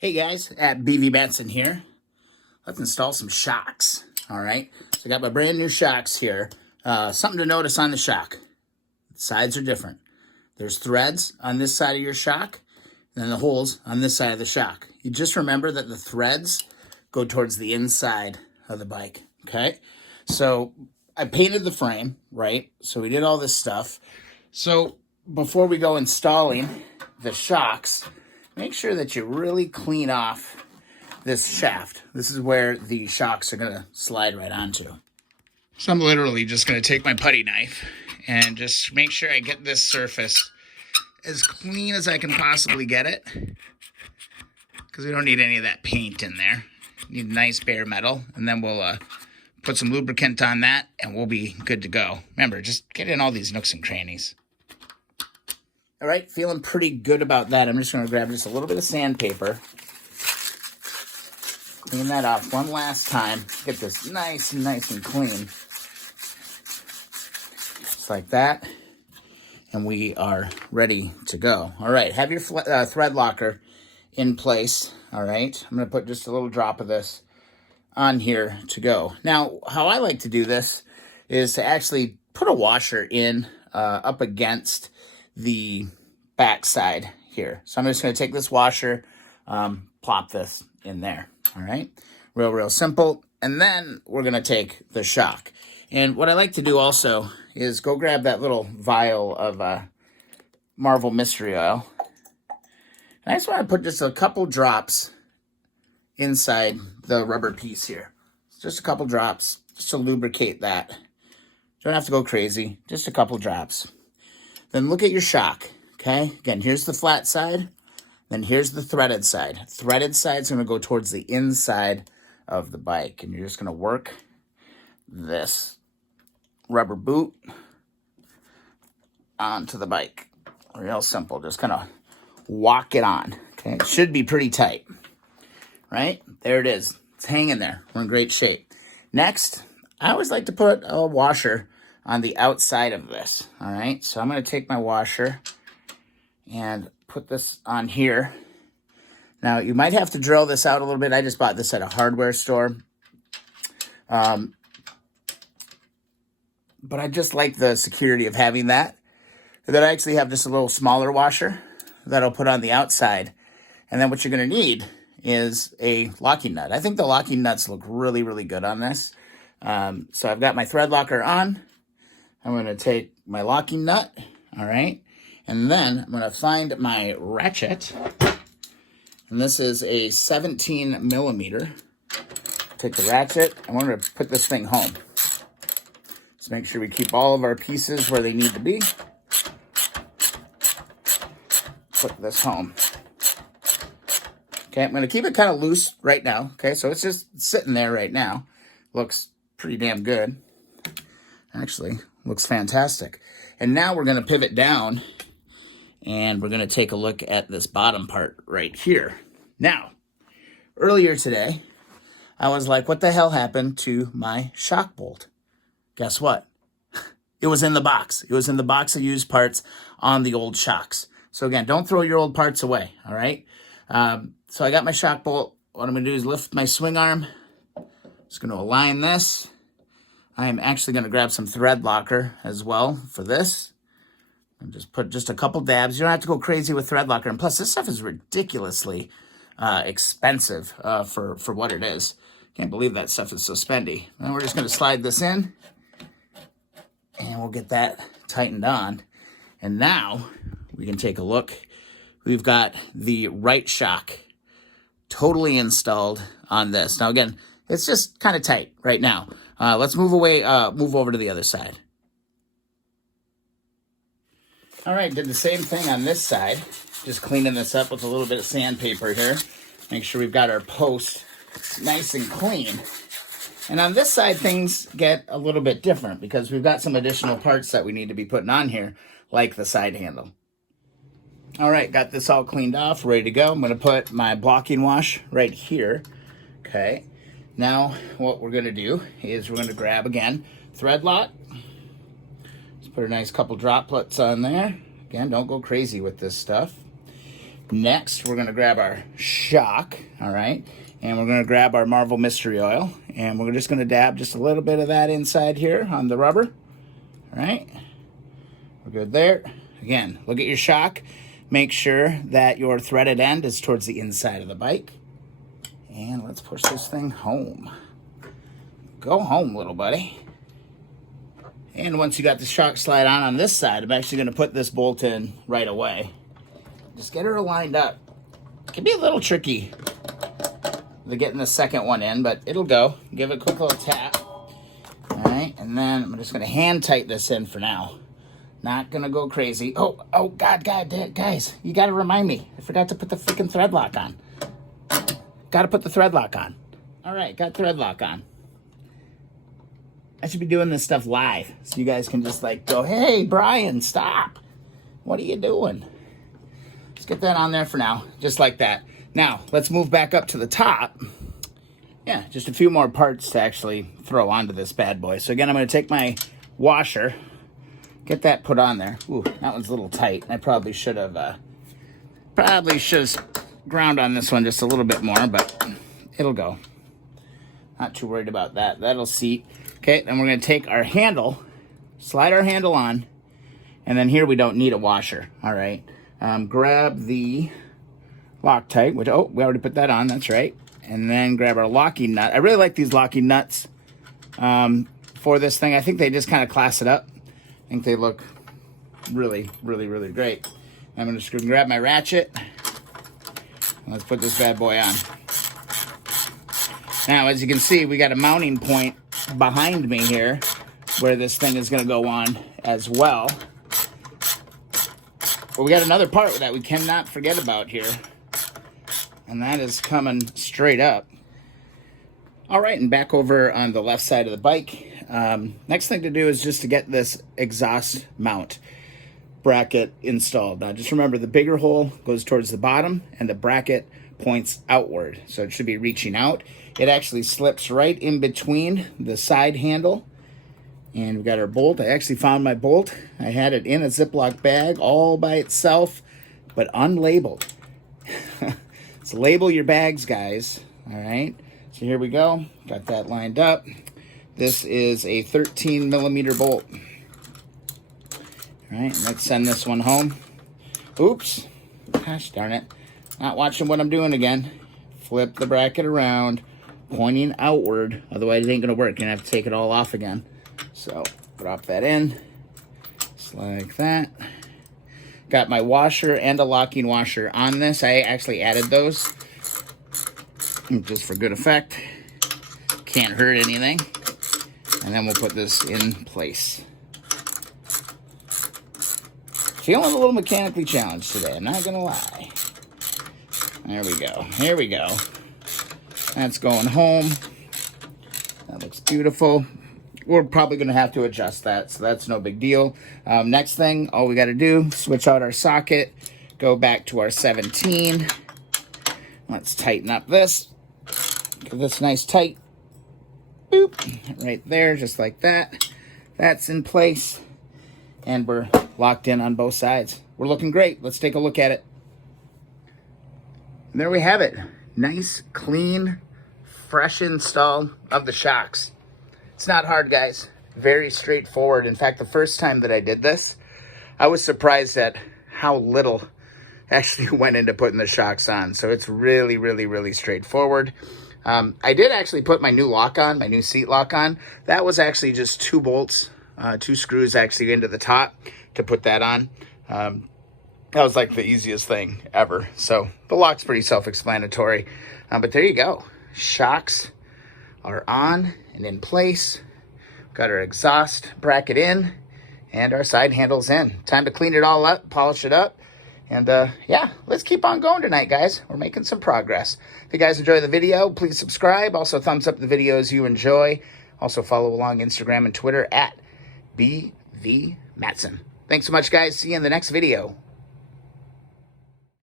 Hey guys, at BV Benson here. Let's install some shocks. All right, so I got my brand new shocks here. Something to notice on the shock. The sides are different. There's threads on this side of your shock, and then the holes on this side of the shock. You just remember that the threads go towards the inside of the bike, okay? So I painted the frame, right? So we did all this stuff. So before we go installing the shocks, make sure that you really clean off this shaft. This is where the shocks are going to slide right onto. So I'm literally just going to take my putty knife and just make sure I get this surface as clean as I can possibly get it, because we don't need any of that paint in there. We need nice bare metal, and then we'll put some lubricant on that and we'll be good to go. Remember, just get in all these nooks and crannies. All right, feeling pretty good about that. I'm just going to grab just a little bit of sandpaper. Clean that off one last time. Get this nice and clean. Just like that. And we are ready to go. All right, have your thread locker in place. All right, I'm going to put just a little drop of this on here to go. Now, how I like to do this is to actually put a washer in up against the back side here. So I'm just going to take this washer, plop this in there. All right, real simple. And then we're going to take the shock. And what I like to do also is go grab that little vial of Marvel Mystery Oil. And I just want to put just a couple drops inside the rubber piece here. Just a couple drops just to lubricate that. Don't have to go crazy, just a couple drops. Then look at your shock, okay? Again, here's the flat side, then here's the threaded side. Threaded side's gonna go towards the inside of the bike, and you're just gonna work this rubber boot onto the bike. Real simple, just kind of walk it on, okay? It should be pretty tight, right? There it is, it's hanging there. We're in great shape. Next, I always like to put a washer on the outside of this, all right? So I'm gonna take my washer and put this on here. Now, you might have to drill this out a little bit. I just bought this at a hardware store. But I just like the security of having that. And then I actually have just a little smaller washer that I'll put on the outside. And then what you're gonna need is a locking nut. I think the locking nuts look really good on this. So I've got my thread locker on. I'm going to take my locking nut, all right? And then I'm going to find my ratchet. And this is a 17 millimeter. Take the ratchet, and we're going to put this thing home. Just make sure we keep all of our pieces where they need to be. Put this home. Okay, I'm going to keep it kind of loose right now. Okay, so it's just sitting there right now. Looks pretty damn good. Actually, looks fantastic. And now we're going to pivot down, and we're going to take a look at this bottom part right here. Now, earlier today, I was like, what the hell happened to my shock bolt? Guess what? It was in the box. It was in the box of used parts on the old shocks. So again, don't throw your old parts away, all right? So I got my shock bolt. What I'm going to do is lift my swing arm. Just going to align this. I am actually going to grab some thread locker as well for this. And just put just a couple dabs. You don't have to go crazy with thread locker. And plus, this stuff is ridiculously expensive for what it is. Can't believe that stuff is so spendy. And we're just going to slide this in. And we'll get that tightened on. And now we can take a look. We've got the right shock totally installed on this. Now, again, it's just kind of tight right now. Let's move over to the other side. All right, did the same thing on this side. Just cleaning this up with a little bit of sandpaper here. Make sure we've got our post nice and clean. And on this side, things get a little bit different because we've got some additional parts that we need to be putting on here, like the side handle. All right, got this all cleaned off, ready to go. I'm gonna put my blocking wash right here, okay? Now, what we're gonna do is we're gonna grab, again, thread lock. Just put a nice couple droplets on there. Again, don't go crazy with this stuff. Next, we're going to grab our shock, all right? And we're going to grab our Marvel Mystery Oil, and we're just going to dab just a little bit of that inside here on the rubber, all right? We're good there. Again, look at your shock. Make sure that your threaded end is towards the inside of the bike. And let's push this thing home. Go home, little buddy. And once you got the shock slide on this side, I'm actually going to put this bolt in right away. Just get her lined up. It can be a little tricky to getting the second one in, but it'll go. Give it a quick little tap. All right, and then I'm just going to hand tight this in for now. Not going to go crazy. Oh, God, guys, you got to remind me. I forgot to put the freaking thread lock on. Got to put the thread lock on. All right, got thread lock on. I should be doing this stuff live, so you guys can just like go, hey, Brian, stop. What are you doing? Let's get that on there for now, just like that. Now, let's move back up to the top. Yeah, just a few more parts to actually throw onto this bad boy. So again, I'm going to take my washer, get that put on there. Ooh, that one's a little tight. I probably should have ground on this one just a little bit more, but it'll go. Not too worried about that. That'll seat. Okay, then we're going to take our handle, slide our handle on, and then here we don't need a washer, all right? Grab the Loctite, which, oh, we already put that on, that's right. And then grab our locking nut. I really like these locking nuts for this thing. I think they just kind of class it up. I think they look really, really, really great. I'm going to grab my ratchet. Let's put this bad boy on. Now, as you can see, we got a mounting point behind me here where this thing is going to go on as well. But we got another part that we cannot forget about here, and that is coming straight up. All right, and back over on the left side of the bike. Next thing to do is just to get this exhaust mount bracket installed. Now, just remember the bigger hole goes towards the bottom and the bracket points outward, so it should be reaching out. It actually slips right in between the side handle, and we've got our bolt. I actually found my bolt. I had it in a Ziploc bag all by itself, but unlabeled. So label your bags, guys. All right, so here we go. Got that lined up. This is a 13 millimeter bolt. All right, let's send this one home. Oops, gosh darn it. Not watching what I'm doing again. Flip the bracket around, pointing outward. Otherwise, it ain't going to work. You're going to have to take it all off again. So, drop that in. Just like that. Got my washer and a locking washer on this. I actually added those just for good effect. Can't hurt anything. And then we'll put this in place. Feeling a little mechanically challenged today, I'm not going to lie. There we go. Here we go. That's going home. That looks beautiful. We're probably going to have to adjust that, so that's no big deal. Next thing, all we got to do, switch out our socket, go back to our 17. Let's tighten up this. Give this nice tight. Boop. Right there, just like that. That's in place. And we're locked in on both sides. We're looking great. Let's take a look at it. And there we have it. Nice, clean, fresh install of the shocks. It's not hard, guys. Very straightforward. In fact, the first time that I did this, I was surprised at how little actually went into putting the shocks on. So it's really, really, really straightforward. I did actually put my new lock on, my new seat lock on. That was actually just 2 bolts, 2 screws actually into the top to put that on. That was like the easiest thing ever. So the lock's pretty self-explanatory. But there you go. Shocks are on and in place. Got our exhaust bracket in and our side handles in. Time to clean it all up, polish it up. And yeah, let's keep on going tonight, guys. We're making some progress. If you guys enjoy the video, please subscribe. Also, thumbs up the videos you enjoy. Also, follow along Instagram and Twitter at BVMatson. Thanks so much, guys. See you in the next video.